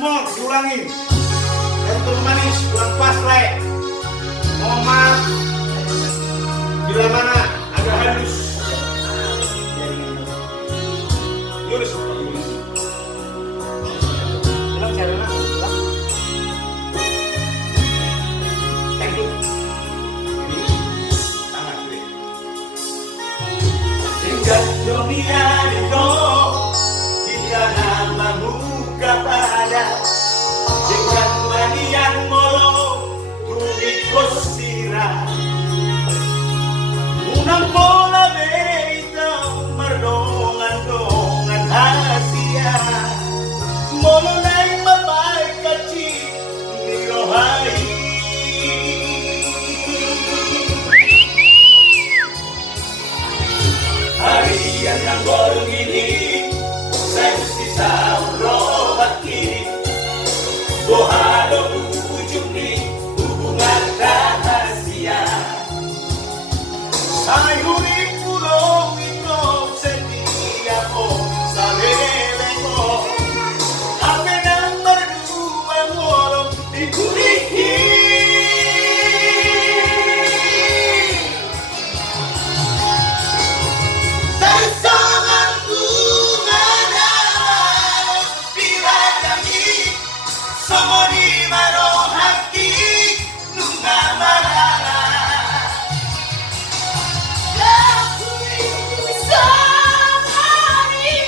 semua diulangi. Kentul manis kurang pas rek. Mohon bila mana agak halus. Yunus. Bilang caranya bilang. Thank you. Tangan gue. Tinggal dunia itu tidak namamu kepada dengan manian molo tuwi kosira unang bola beita merdongan-dongan Asia molo nai mabai kaci nirohai harian yang goreng ini saya mesti sauro baki bohado ujung di hubungan rahasia sayuri pulau itu setia saleleko apa yang berdua ngolong dikuriki tersangat bunga dalam bila jami semua di marohaki nunga marala lakui samari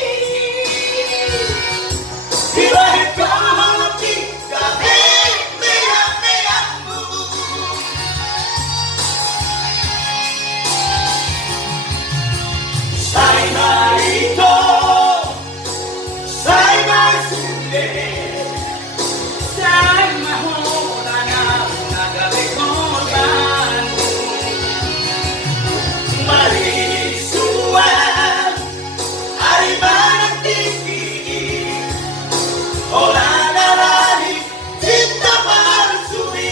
bila hikahati kami meang-meangmu sai marito sai masunde sai mahonana nagare kolan mari suan hari mana tinggi olah darani cinta palsui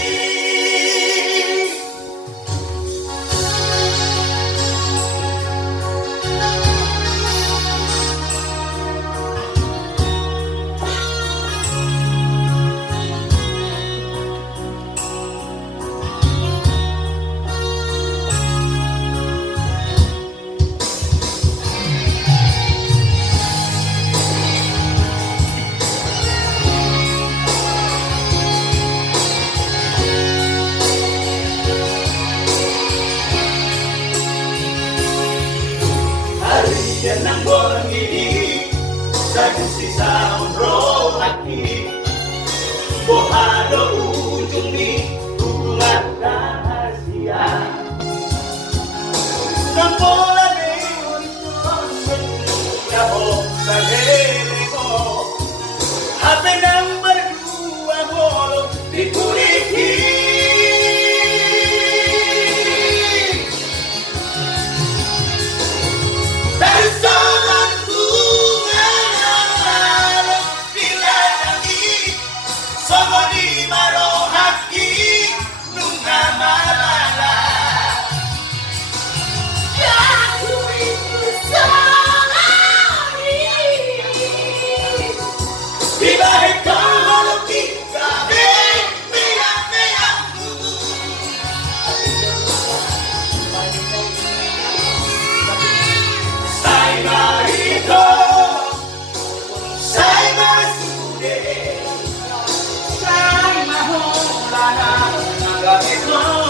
harian nang goreng ini saya sisa unro hati bohado ujung di hubungan rahasia nang bola neon ya ho saleleko apa nang berdua ngolong dikuriki tersangat bunga dalam bila jami semua di marohaki nunga marala lakui samari bila hikahati kami meang-meangmu sai marito sai masude sai mahonana nagare kolan